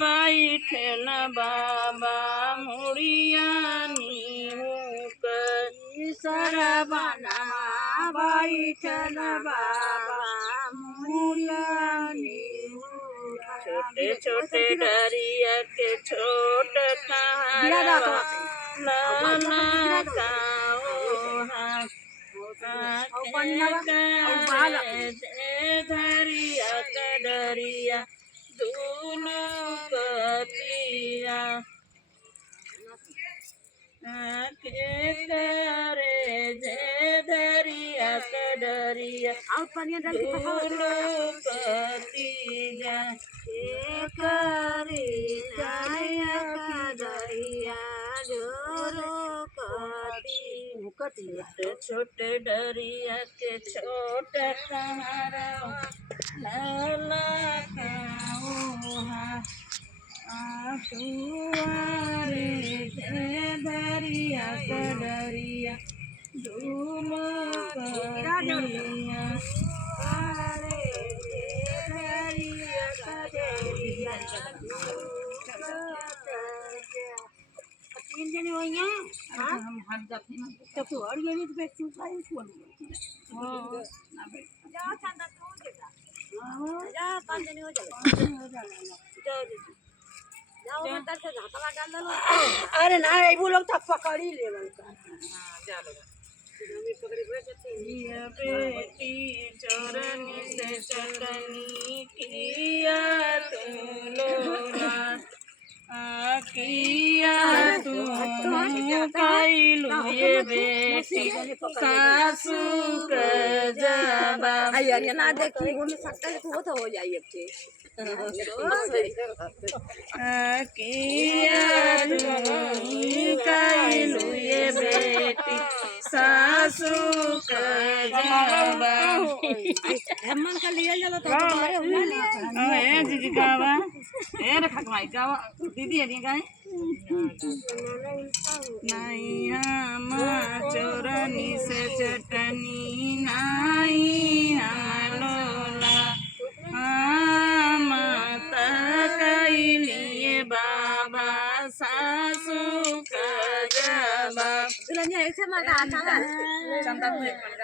बैठल बाबा मुड़ियानी सरबना बैठल बाबा मुड़ियानी। छोटे छोटे डरिया के छोट कहारवा धरिया डरिया दोनों कतिया रे जे धरिया डरिया दोनों कतिया करे छोटे छोटे डरिया के छोट रे धरिया डरिया दोनों कतिया तीन जने हुई हैं। हम हाथ जाते हैं तो तू और ये भी तो बैठ क्यों खाई कौन ना बैठ जाओ चंदा तू देगा जा 5 जने हो जाएगा जाओ जाओ अंदर से झापा डाल दो। अरे ना वो लोग तो पकड़ ही लेवल का। हां जा लो हमें पकड़ी बैठे ये बेटी चोरनी से चटनी किया तू लोला किया तू कैलू ये बेटी सासू का जबा अरे ना देखी वो में सकता है तो हो जाए अब से किया तू कैलू ये बेटी सासू का जबा हेमन का लिया चलो तो तुम्हारे हुआ लिया ए दीदी का बा ए रखा भाई का दीदी है नहीं गाय नहीं हम चोरनी से चटनी नहीं हम लोला हम तकैलिए बाबा सासू का जबा दुल्हन एक से माता चंदा चंदा को एक मिनट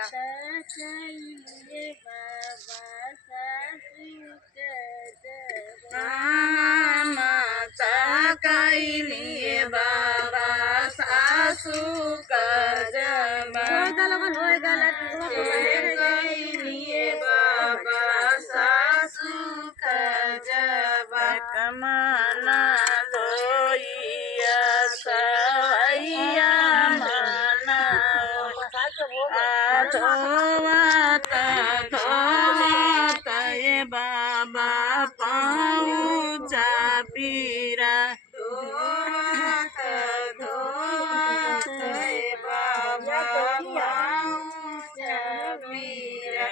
का कैलिए बाबा सासू का जबा कैलिए बाबा सासू का जबा कमाना लोइया सवैया माना धोवत धोवत ये बाबा पाँव चापीरा धोवत धोवत ये बाबा पाँव चापीरा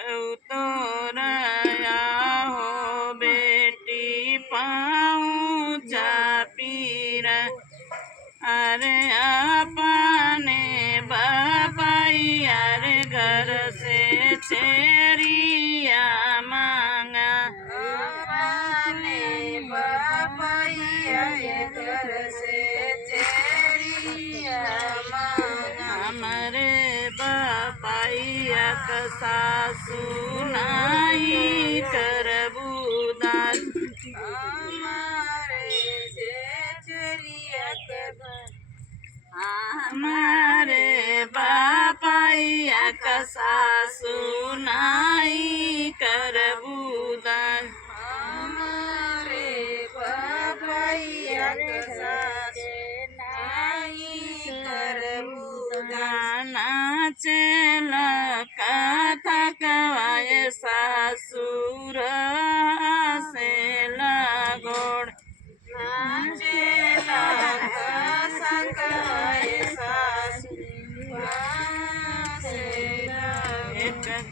तोराया हो बेटी पाँव चापीरा अरे अपने बाबैया रे घर से चेरिया मांगा अपने बाबैया घर से चेरिया मांगा हमारे बाबैया का सासू नहीं करबूदान हमारे चेरिया के हमारे बाबैया का सासू नहीं करबूदान हमारे बाबैया का सासू नहीं करबूदान चल कथा कवाए सासुर से लगोड़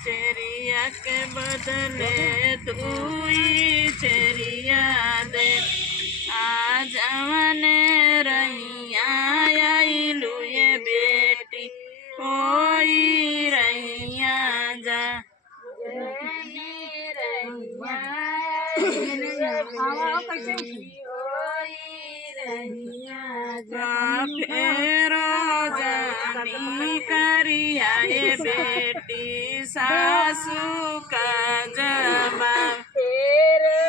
चेरिया के बदले दुई चेरिया दे आज अवने रहिया आइलू ये बेटी कोई फेरो जानी करिया ये बेटी सासू का जवाब करिया